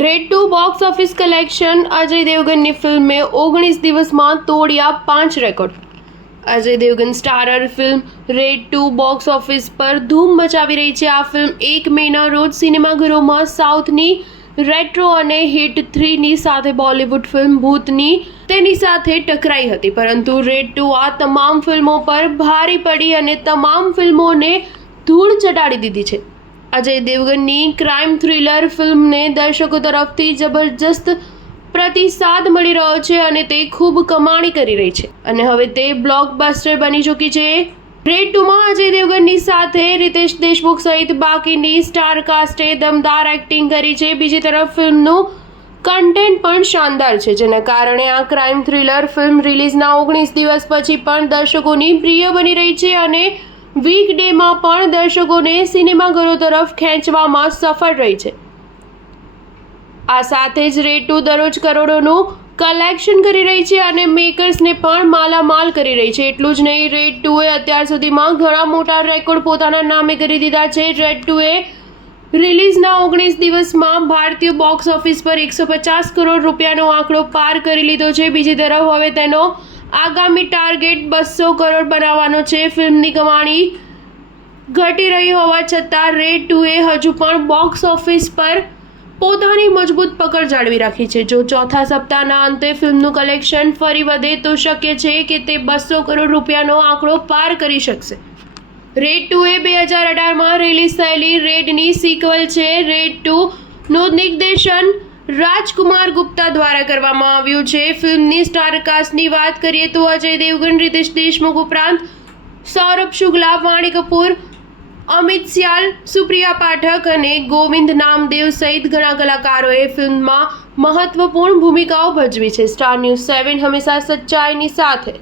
Red 2 box office collection Ajay દેવગનની ફિલ્મે 19 દિવસમાં તોડ્યા 5 record. Ajay Devgn starrer film Raid 2 box office પર ધૂમ મચાવી રહી છે. આ ફિલ્મ 1 મેના રોજ સિનેમાઘરોમાં સાઉથની રેટ્રો અને હિટ 3ની સાથે બોલિવૂડ ફિલ્મ ભૂતની તેની સાથે ટકરાઈ હતી, પરંતુ રેડ 2 આ તમામ ફિલ્મો પર ભારી પડી અને તમામ ફિલ્મોને ધૂળ ચટાડી દીધી છે. અજય દેવગનની ક્રાઇમ થ્રિલર ફિલ્મને દર્શકો તરફથી જબરજસ્ત પ્રતિસાદ મળી રહ્યો છે અને તે ખૂબ કમાણી કરી રહી છે અને હવે તે બ્લોકબસ્ટર બની ચૂકી છે. રેડ 2માં અજય દેવગનની સાથે રિતેશ દેશમુખ સહિત બાકીની સ્ટાર કાસ્ટે દમદાર એક્ટિંગ કરી છે. બીજી તરફ ફિલ્મનું કન્ટેન્ટ પણ શાનદાર છે, જેના કારણે આ ક્રાઇમ થ્રિલર ફિલ્મ રિલીઝના 19 દિવસ પછી પણ દર્શકોની પ્રિય બની રહી છે અને વીકડેમાં પણ દર્શકોને સિનેમાઘરો તરફ ખેંચવામાં સફળ રહી છે. આ સાથે જ રેડ 2 દરરોજ કરોડોનું કલેક્શન કરી રહી છે અને મેકર્સને પણ માલામાલ કરી રહી છે. એટલું જ નહીં, રેડ 2એ અત્યાર સુધીમાં ઘણા મોટા રેકોર્ડ પોતાના નામે કરી દીધા છે. રેડ 2એ રિલીઝના 19 દિવસમાં ભારતીય બોક્સ ઓફિસ પર 150 કરોડ રૂપિયાનો આંકડો પાર કરી લીધો છે. બીજી તરફ હવે તેનો આગામી ટાર્ગેટ 200 કરોડ બનાવવાનો છે. ફિલ્મની કમાણી ઘટી રહી હોવા છતાં રેડ 2એ હજુ પણ બોક્સ ઓફિસ પર પોતાની મજબૂત પકડ જાળવી રાખી છે. જો ચોથા સપ્તાહના અંતે ફિલ્મનું કલેક્શન ફરી વધે તો શક્ય છે કે તે 200 કરોડ રૂપિયાનો આંકડો પાર કરી શકશે. રેડ 2એ 2018માં રિલીઝ થયેલી રેડની સિક્વલ છે. રેડ 2નું નિર્દેશન રાજકુમાર ગુપ્તા દ્વારા કરવામાં આવ્યું છે. ફિલ્મની સ્ટાર કાસ્ટની વાત કરીએ તો અજય દેવગન, રિતેશ દેશમુખ ઉપરાંત સૌરભ શુક્લા, વાણી કપૂર, અમિત સ્યાલ, સુપ્રિયા પાઠક અને ગોવિંદ નામદેવ સહિત ઘણા કલાકારોએ ફિલ્મમાં મહત્વપૂર્ણ ભૂમિકાઓ ભજવી છે. સ્ટાર ન્યૂઝ 7 હંમેશા સચ્ચાઈની સાથે.